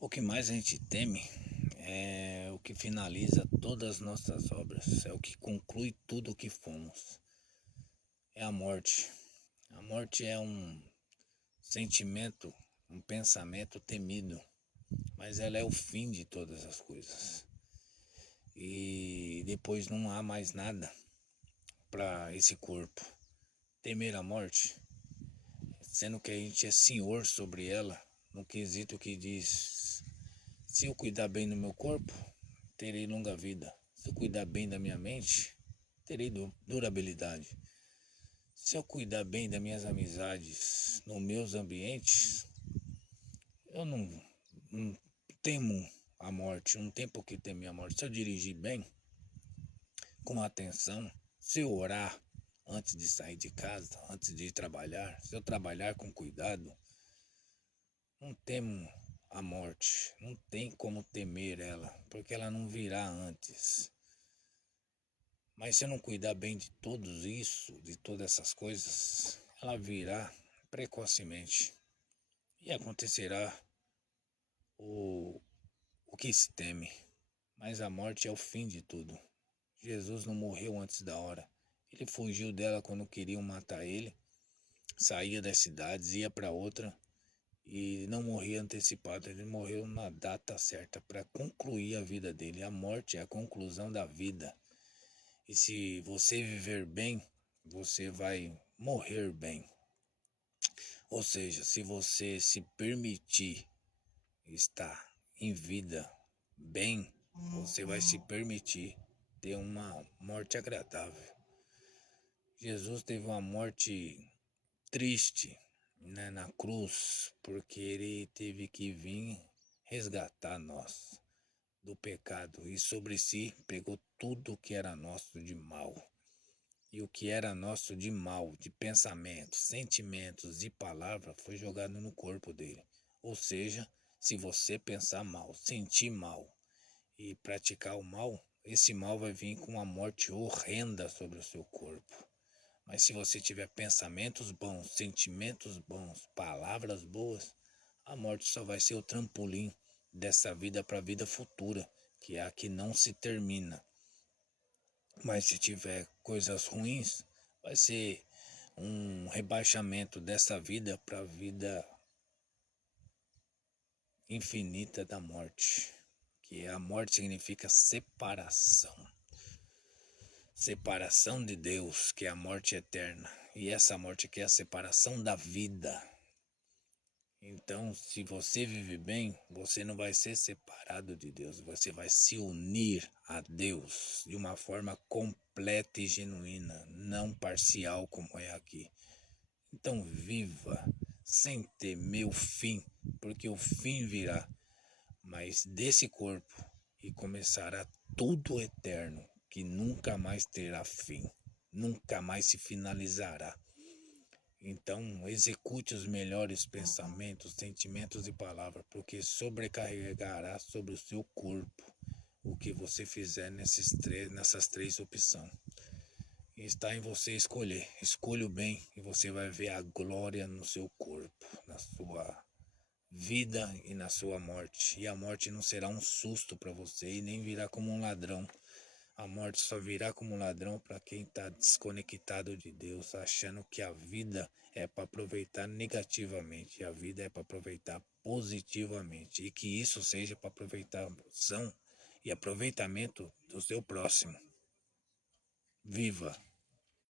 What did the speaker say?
O que mais a gente teme é o que finaliza todas as nossas obras, é o que conclui tudo o que fomos. É a morte. A morte é um sentimento, um pensamento temido, mas ela é o fim de todas as coisas. E depois não há mais nada para esse corpo. Temer a morte, sendo que a gente é senhor sobre ela, no quesito que diz: se eu cuidar bem do meu corpo, terei longa vida. Se eu cuidar bem da minha mente, terei durabilidade. Se eu cuidar bem das minhas amizades, nos meus ambientes, eu não temo a morte, não tem por que temer a morte. Se eu dirigir bem, com atenção, se eu orar antes de sair de casa, antes de ir trabalhar, se eu trabalhar com cuidado, não temo a morte, não tem como temer ela, porque ela não virá antes. Mas se eu não cuidar bem de tudo isso, de todas essas coisas, ela virá precocemente e acontecerá o, o que se teme. Mas a morte é o fim de tudo. Jesus não morreu antes da hora. Ele fugiu dela quando queriam matar ele, saía das cidades, ia para outra e não morria antecipado. Ele morreu na data certa para concluir a vida dele. A morte é a conclusão da vida. E se você viver bem, você vai morrer bem. Ou seja, se você se permitir estar em vida bem, você vai se permitir ter uma morte agradável. Jesus teve uma morte triste, né, na cruz, porque ele teve que vir resgatar nós do pecado e sobre si pegou tudo que era nosso de mal. E o que era nosso de mal, de pensamentos, sentimentos e palavra foi jogado no corpo dele. Ou seja, se você pensar mal, sentir mal e praticar o mal, esse mal vai vir com uma morte horrenda sobre o seu corpo. Mas se você tiver pensamentos bons, sentimentos bons, palavras boas, a morte só vai ser o trampolim dessa vida para a vida futura, que é a que não se termina. Mas se tiver coisas ruins, vai ser um rebaixamento dessa vida para a vida infinita da morte. Que a morte significa separação. Separação de Deus, que é a morte eterna. E essa morte aqui é a separação da vida. Então, se você vive bem, você não vai ser separado de Deus, você vai se unir a Deus de uma forma completa e genuína, não parcial como é aqui. Então, viva sem temer o fim, porque o fim virá, mas desse corpo e começará tudo eterno, que nunca mais terá fim, nunca mais se finalizará. Então, execute os melhores pensamentos, sentimentos e palavras, porque sobrecarregará sobre o seu corpo o que você fizer nessas três opções. E está em você escolher. Escolha o bem e você vai ver a glória no seu corpo, na sua vida e na sua morte. E a morte não será um susto para você e nem virá como um ladrão. A morte só virá como ladrão para quem está desconectado de Deus, achando que a vida é para aproveitar negativamente, e a vida é para aproveitar positivamente, e que isso seja para aproveitação e aproveitamento do seu próximo. Viva!